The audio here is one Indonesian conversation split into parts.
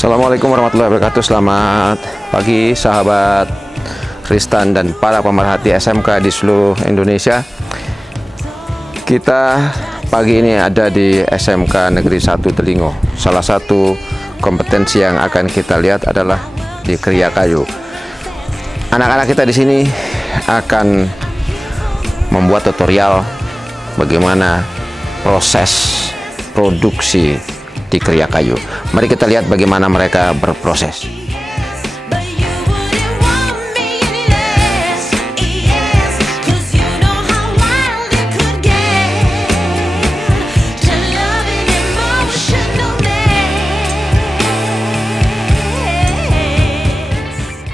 Assalamualaikum warahmatullahi wabarakatuh. Selamat pagi sahabat Kristan dan para pemerhati SMK di seluruh Indonesia. Kita pagi ini ada di SMK Negeri 1 Delingo. Salah satu kompetensi yang akan kita lihat adalah di Kriya Kayu. Anak-anak kita di sini akan membuat tutorial bagaimana proses produksi di Kriya Kayu. Mari kita lihat bagaimana mereka berproses.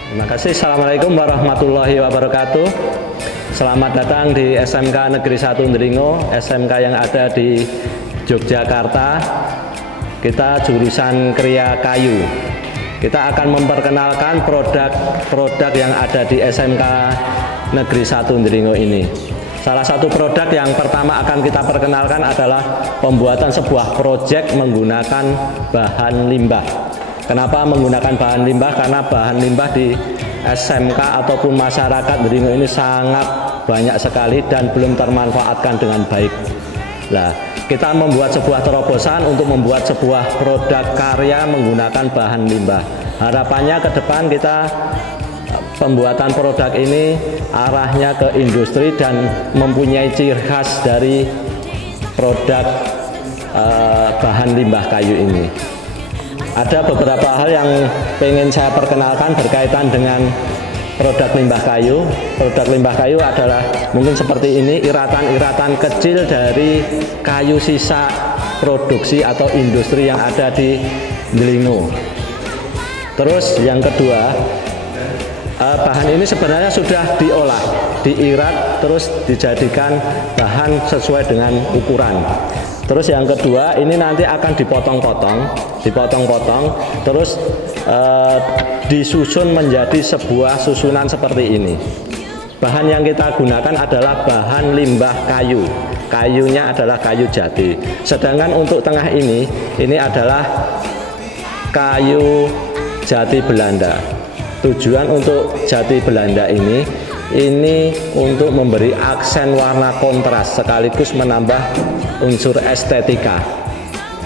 Terima kasih. Assalamualaikum warahmatullahi wabarakatuh. Selamat datang di SMK Negeri 1 Delingo, SMK yang ada di Yogyakarta. Kita jurusan Kriya Kayu. Kita akan memperkenalkan produk-produk yang ada di SMK Negeri 1 Delingo ini. Salah satu produk yang pertama akan kita perkenalkan adalah pembuatan sebuah proyek menggunakan bahan limbah. Kenapa menggunakan bahan limbah? Karena bahan limbah di SMK ataupun masyarakat Delingo ini sangat banyak sekali dan belum termanfaatkan dengan baik. Nah, kita membuat sebuah terobosan untuk membuat sebuah produk karya menggunakan bahan limbah. Harapannya ke depan kita pembuatan produk ini arahnya ke industri dan mempunyai ciri khas dari produk bahan limbah kayu ini. Ada beberapa hal yang pengen saya perkenalkan berkaitan dengan produk limbah kayu. Produk limbah kayu adalah mungkin seperti ini, iratan-iratan kecil dari kayu sisa produksi atau industri yang ada di Delingo. Terus yang kedua, bahan ini sebenarnya sudah diolah, diirat, terus dijadikan bahan sesuai dengan ukuran. Terus yang kedua, ini nanti akan dipotong-potong, terus disusun menjadi sebuah susunan seperti ini. Bahan yang kita gunakan adalah bahan limbah kayu. Kayunya adalah kayu jati. Sedangkan untuk tengah ini adalah kayu jati Belanda. Tujuan untuk jati Belanda ini untuk memberi aksen warna kontras sekaligus menambah unsur estetika.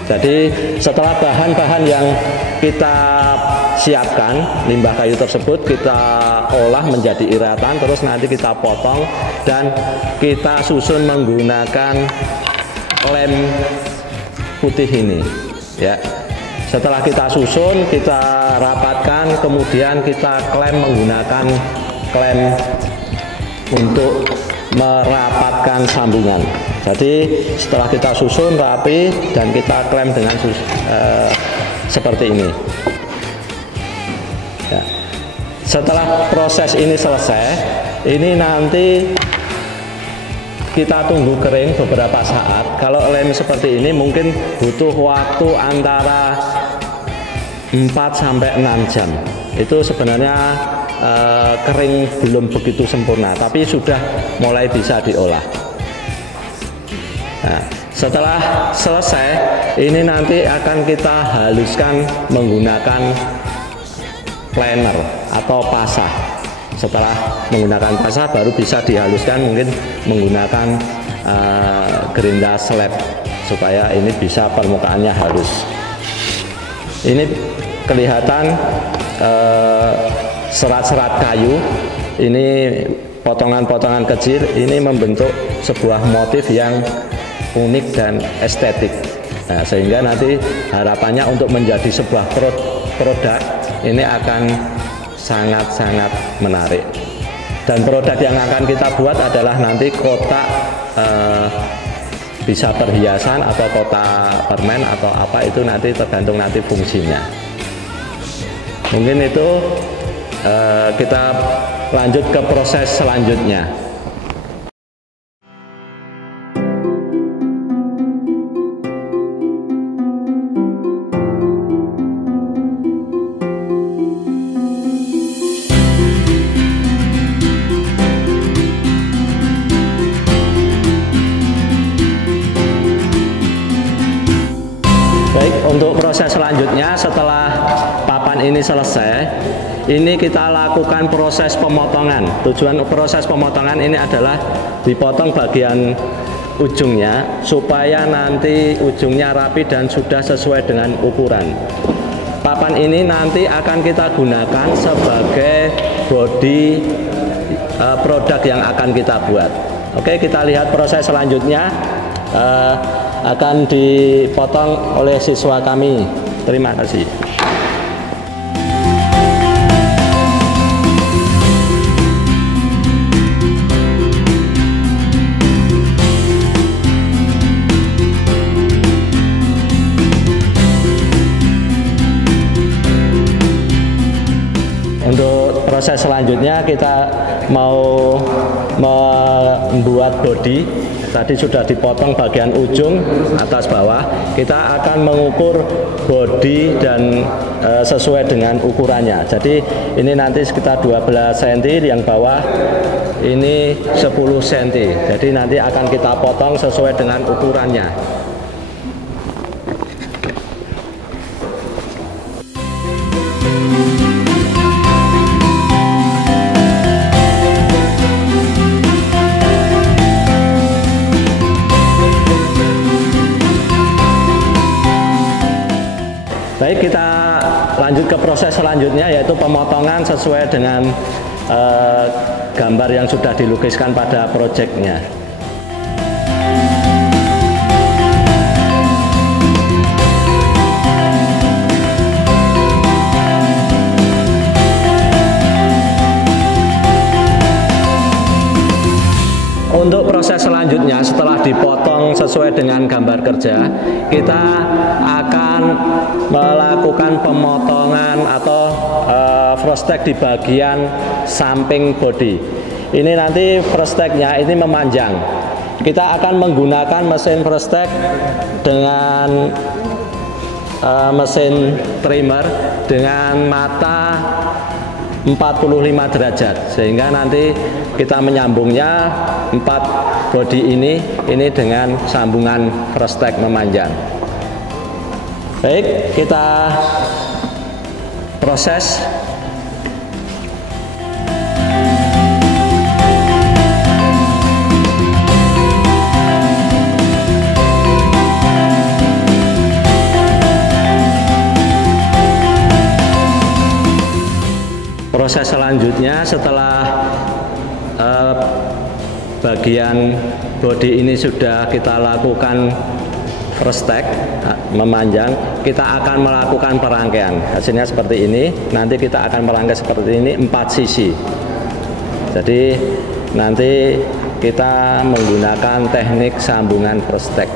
Jadi setelah bahan-bahan yang kita siapkan, limbah kayu tersebut kita olah menjadi iratan, terus nanti kita potong dan kita susun menggunakan lem putih ini, ya. Setelah kita susun, kita rapatkan, kemudian kita klem menggunakan klem untuk merapatkan sambungan. Jadi setelah kita susun rapi dan kita klem dengan seperti ini. Ya. Setelah proses ini selesai, ini nanti kita tunggu kering beberapa saat. Kalau lem seperti ini mungkin butuh waktu antara 4 sampai 6 jam. Itu sebenarnya kering belum begitu sempurna, tapi sudah mulai bisa diolah. Nah, setelah selesai, ini nanti akan kita haluskan menggunakan planer atau pasah. Setelah menggunakan pasah, baru bisa dihaluskan mungkin menggunakan gerinda slab supaya ini bisa permukaannya halus. Ini kelihatan serat-serat kayu, ini potongan-potongan kecil, ini membentuk sebuah motif yang unik dan estetik. Nah, sehingga nanti harapannya untuk menjadi sebuah produk ini akan sangat-sangat menarik. Dan produk yang akan kita buat adalah nanti kotak bisa perhiasan atau kotak permen atau apa, itu nanti tergantung nanti fungsinya. Mungkin itu kita lanjut ke proses selanjutnya. Baik, untuk proses selanjutnya setelah papan ini selesai, ini kita lakukan proses pemotongan. Tujuan proses pemotongan ini adalah dipotong bagian ujungnya supaya nanti ujungnya rapi dan sudah sesuai dengan ukuran. Papan ini nanti akan kita gunakan sebagai bodi produk yang akan kita buat. Oke, kita lihat proses selanjutnya akan dipotong oleh siswa kami. Terima kasih. Untuk proses selanjutnya kita mau membuat bodi. Tadi sudah dipotong bagian ujung atas bawah. Kita akan mengukur bodi dan sesuai dengan ukurannya. Jadi ini nanti sekitar 12 cm, yang bawah ini 10 cm. Jadi nanti akan kita potong sesuai dengan ukurannya. Baik, kita lanjut ke proses selanjutnya, yaitu pemotongan sesuai dengan gambar yang sudah dilukiskan pada proyeknya. Untuk proses selanjutnya, setelah dipotong sesuai dengan gambar kerja, kita akan melakukan pemotongan atau frostek di bagian samping bodi. Ini nanti frosteknya ini memanjang. Kita akan menggunakan mesin frostek dengan mesin trimmer dengan mata 45 derajat, sehingga nanti kita menyambungnya 4 bodi ini dengan sambungan frostek memanjang. Baik, kita proses. Proses selanjutnya, setelah bagian bodi ini sudah kita lakukan frostek memanjang, kita akan melakukan perangkaian. Hasilnya seperti ini. Nanti kita akan merangkai seperti ini 4 sisi. Jadi nanti kita menggunakan teknik sambungan frostek.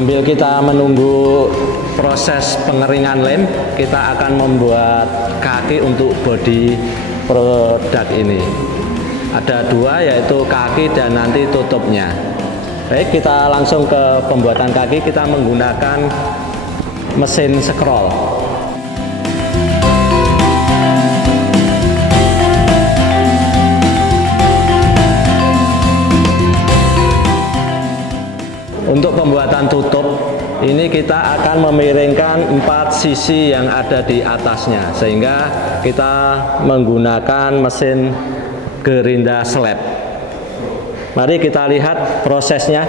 Sambil kita menunggu proses pengeringan lem, kita akan membuat kaki untuk bodi produk ini. Ada 2, yaitu kaki dan nanti tutupnya. Baik, kita langsung ke pembuatan kaki. Kita menggunakan mesin scroll. Untuk pembuatan tutup ini kita akan memiringkan 4 sisi yang ada di atasnya, sehingga kita menggunakan mesin gerinda slab. Mari kita lihat prosesnya.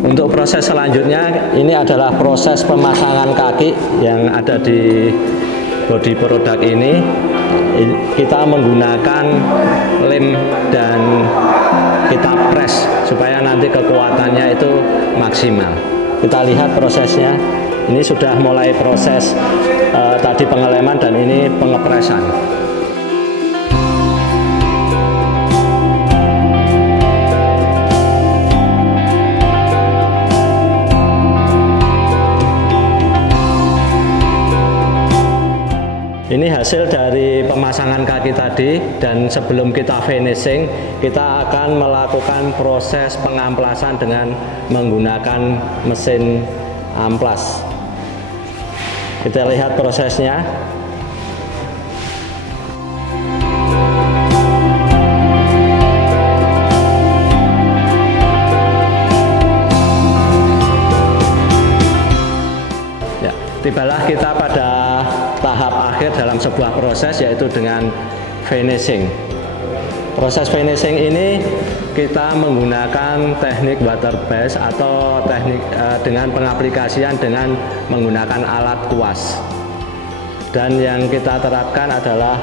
Untuk proses selanjutnya, ini adalah proses pemasangan kaki yang ada di bodi produk ini. Kita menggunakan lem dan kita press supaya nanti kekuatannya itu maksimal. Kita lihat prosesnya. Ini sudah mulai proses tadi pengeleman dan ini pengepresan. Ini hasil dari pemasangan kaki tadi, dan sebelum kita finishing, kita akan melakukan proses pengamplasan dengan menggunakan mesin amplas. Kita lihat prosesnya. Ya, tibalah kita pada tahap akhir dalam sebuah proses, yaitu dengan finishing. Proses finishing ini kita menggunakan teknik water base atau teknik dengan pengaplikasian dengan menggunakan alat kuas. Dan yang kita terapkan adalah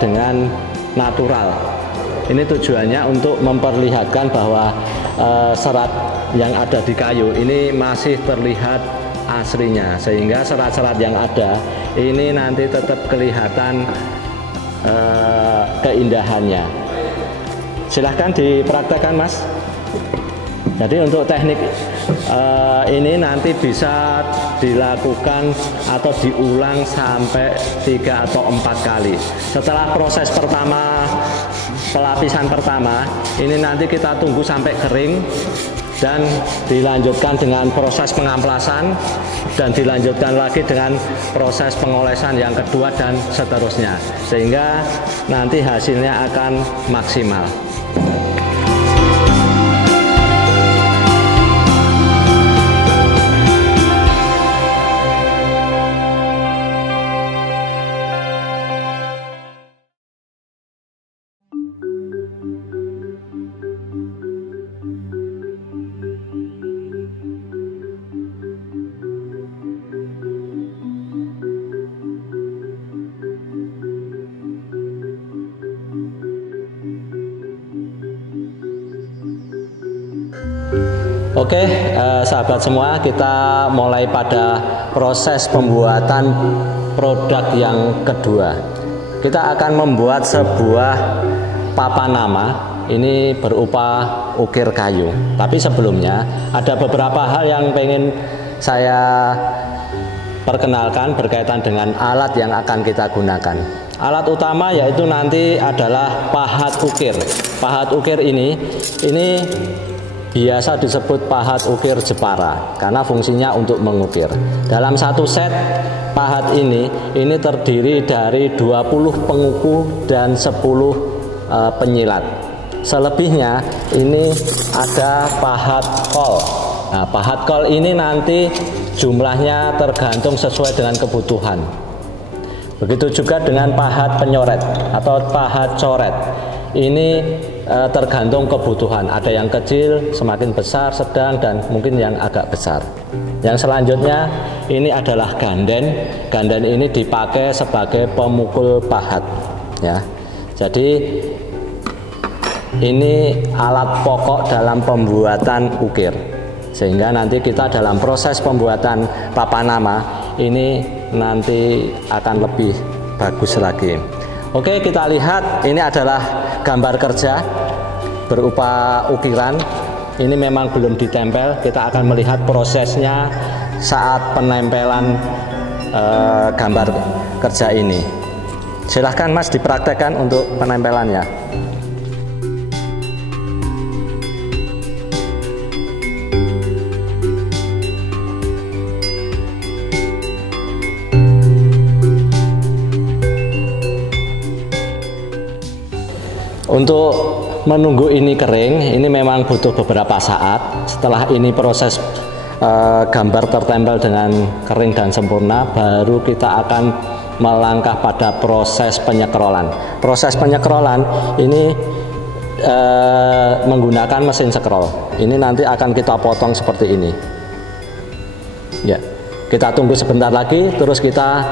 dengan natural. Ini tujuannya untuk memperlihatkan bahwa serat yang ada di kayu ini masih terlihat aslinya, sehingga serat-serat yang ada ini nanti tetap kelihatan keindahannya. Silahkan dipraktekkan, Mas. Jadi untuk teknik ini nanti bisa dilakukan atau diulang sampai 3 atau 4 kali. Setelah proses pertama, pelapisan pertama, ini nanti kita tunggu sampai kering dan dilanjutkan dengan proses pengamplasan, dan dilanjutkan lagi dengan proses pengolesan yang kedua, dan seterusnya, sehingga nanti hasilnya akan maksimal. Oke, sahabat semua, kita mulai pada proses pembuatan produk yang kedua. Kita akan membuat sebuah papan nama, ini berupa ukir kayu. Tapi sebelumnya ada beberapa hal yang pengen saya perkenalkan berkaitan dengan alat yang akan kita gunakan. Alat utama yaitu nanti adalah pahat ukir. Pahat ukir ini biasa disebut pahat ukir Jepara karena fungsinya untuk mengukir. Dalam satu set pahat ini terdiri dari 20 penguku dan 10 penyilat. Selebihnya ini ada pahat kol. Nah, pahat kol ini nanti jumlahnya tergantung sesuai dengan kebutuhan. Begitu juga dengan pahat penyoret atau pahat coret. Ini tergantung kebutuhan. Ada yang kecil, semakin besar, sedang, dan mungkin yang agak besar. Yang selanjutnya ini adalah ganden. Ganden ini dipakai sebagai pemukul pahat. Ya, jadi ini alat pokok dalam pembuatan ukir. Sehingga nanti kita dalam proses pembuatan papan nama ini nanti akan lebih bagus lagi. Oke, kita lihat ini adalah gambar kerja berupa ukiran. Ini memang belum ditempel. Kita akan melihat prosesnya saat penempelan gambar kerja ini. Silahkan Mas dipraktekkan untuk penempelannya. Untuk menunggu ini kering, ini memang butuh beberapa saat. Setelah ini proses gambar tertempel dengan kering dan sempurna, baru kita akan melangkah pada proses penyekrolan. Proses penyekrolan ini menggunakan mesin scroll. Ini nanti akan kita potong seperti ini. Ya, kita tunggu sebentar lagi, terus kita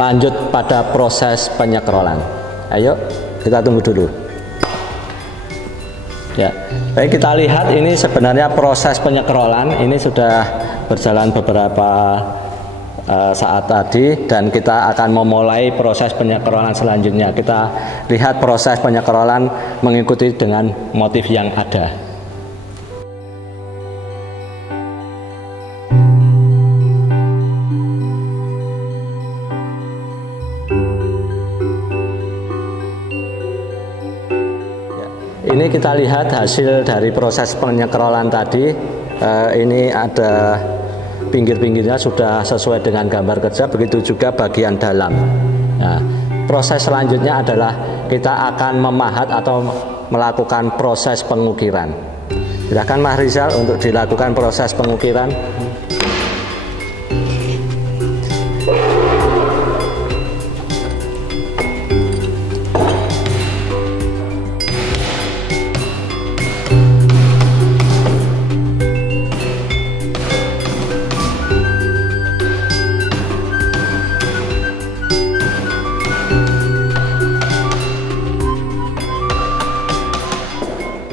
lanjut pada proses penyekrolan. Ayo, kita tunggu dulu. Ya, baik, kita lihat ini sebenarnya proses penyekrolan ini sudah berjalan beberapa saat tadi, dan kita akan memulai proses penyekrolan selanjutnya. Kita lihat proses penyekrolan mengikuti dengan motif yang ada. ini kita lihat hasil dari proses penyekrolan tadi. Ini ada pinggir-pinggirnya sudah sesuai dengan gambar kerja, begitu juga bagian dalam. Nah, proses selanjutnya adalah kita akan memahat atau melakukan proses pengukiran. Silakan Mas Rizal untuk dilakukan proses pengukiran.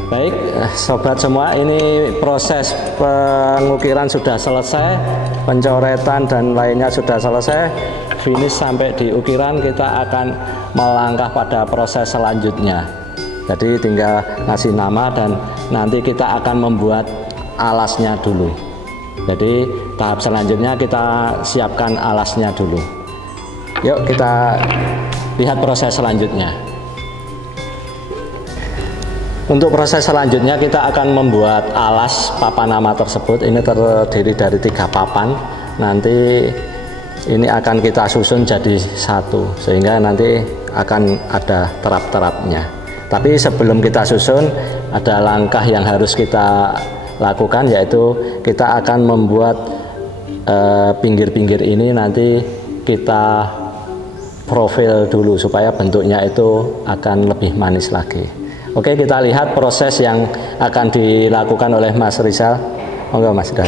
Baik, sobat semua, ini proses pengukiran sudah selesai, pencoretan dan lainnya sudah selesai, finish sampai di ukiran. Kita akan melangkah pada proses selanjutnya. Jadi tinggal ngasih nama dan nanti kita akan membuat alasnya dulu. Jadi tahap selanjutnya kita siapkan alasnya dulu. Yuk kita lihat proses selanjutnya. Untuk proses selanjutnya kita akan membuat alas papan nama tersebut. Ini terdiri dari 3 papan. Nanti ini akan kita susun jadi satu, sehingga nanti akan ada terap-terapnya. Tapi sebelum kita susun, ada langkah yang harus kita lakukan, yaitu kita akan membuat pinggir-pinggir ini nanti kita profil dulu supaya bentuknya itu akan lebih manis lagi. Oke, kita lihat proses yang akan dilakukan oleh Mas Rizal. Monggo Mas Rizal.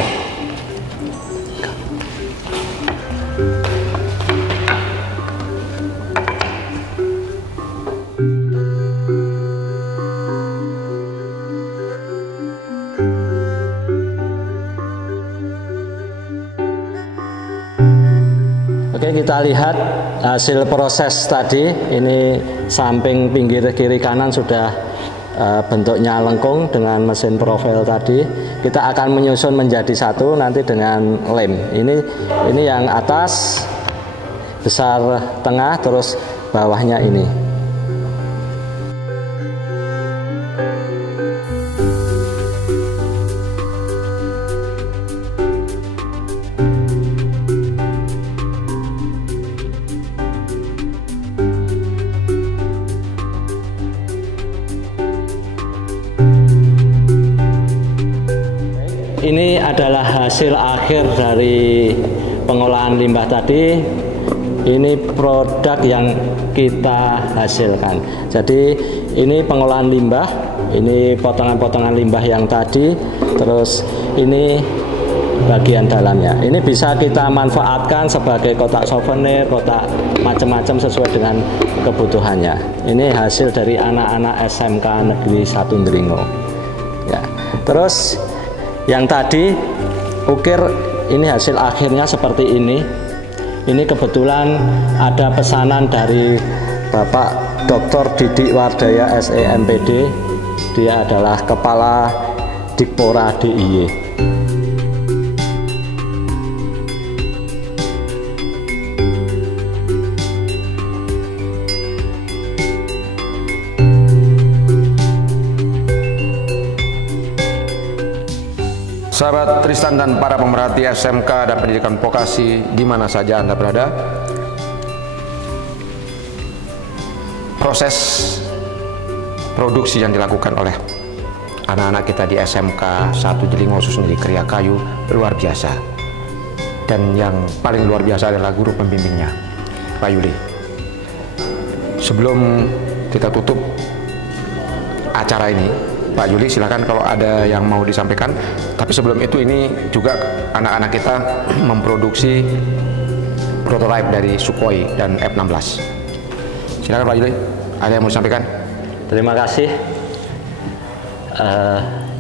Oke, kita lihat hasil proses tadi. Ini samping pinggir kiri kanan sudah bentuknya lengkung dengan mesin profil tadi. Kita akan menyusun menjadi satu nanti dengan lem. Ini yang atas besar tengah, terus bawahnya ini. Ini adalah hasil akhir dari pengolahan limbah tadi. Ini produk yang kita hasilkan. Jadi ini pengolahan limbah, ini potongan-potongan limbah yang tadi, terus ini bagian dalamnya. Ini bisa kita manfaatkan sebagai kotak souvenir, kotak macam-macam sesuai dengan kebutuhannya. Ini hasil dari anak-anak SMK Negeri 1 Ndringo. Ya. Terus yang tadi ukir, ini hasil akhirnya seperti ini. Ini kebetulan ada pesanan dari Bapak Dr. Didik Wardaya SEMPD. Dia adalah Kepala Dikpora DIY. Sahabat Tristan dan para pemerhati SMK dan pendidikan vokasi di mana saja Anda berada, proses produksi yang dilakukan oleh anak-anak kita di SMK 1 Ndringo khususnya di Kriya Kayu luar biasa. Dan yang paling luar biasa adalah guru pembimbingnya, Pak Yuli. Sebelum kita tutup acara ini, Pak Yuli silakan kalau ada yang mau disampaikan. Tapi sebelum itu, ini juga anak-anak kita memproduksi prototipe dari Sukhoi dan F-16. Silakan Pak Yuli, ada yang mau disampaikan? Terima kasih.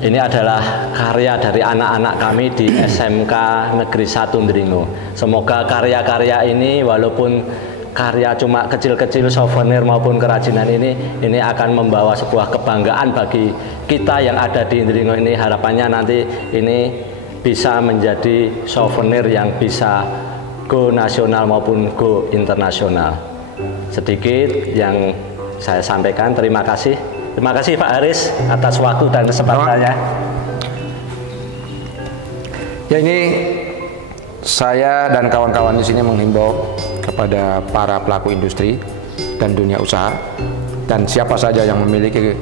Ini adalah karya dari anak-anak kami di SMK Negeri 1 Ndringo. Semoga karya-karya ini, walaupun karya cuma kecil-kecil, souvenir maupun kerajinan ini akan membawa sebuah kebanggaan bagi kita yang ada di Ndringo ini. Harapannya nanti ini bisa menjadi souvenir yang bisa go nasional maupun go internasional. Sedikit yang saya sampaikan, terima kasih. Terima kasih Pak Haris atas waktu dan kesempatannya. Ya, ini saya dan kawan-kawan di sini menghimbau kepada para pelaku industri dan dunia usaha dan siapa saja yang memiliki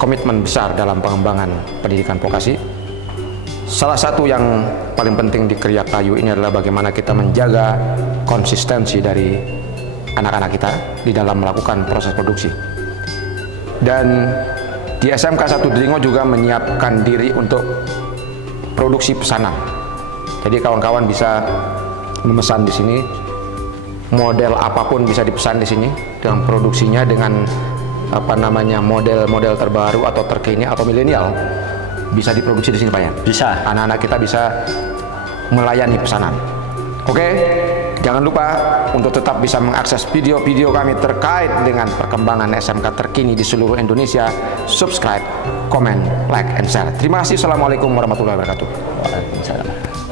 komitmen besar dalam pengembangan pendidikan vokasi. Salah satu yang paling penting di Kriya Kayu ini adalah bagaimana kita menjaga konsistensi dari anak-anak kita di dalam melakukan proses produksi. Dan di SMK 1 Delingo juga menyiapkan diri untuk produksi pesanan. Jadi kawan-kawan bisa memesan di sini, model apapun bisa dipesan di sini dengan produksinya dengan model-model terbaru atau terkini atau milenial bisa diproduksi di sini Pak ya? Bisa. Anak-anak kita bisa melayani pesanan. Oke, jangan lupa untuk tetap bisa mengakses video-video kami terkait dengan perkembangan SMK terkini di seluruh Indonesia. Subscribe, comment, like, and share. Terima kasih. Assalamualaikum warahmatullahi wabarakatuh. Waalaikumsalam.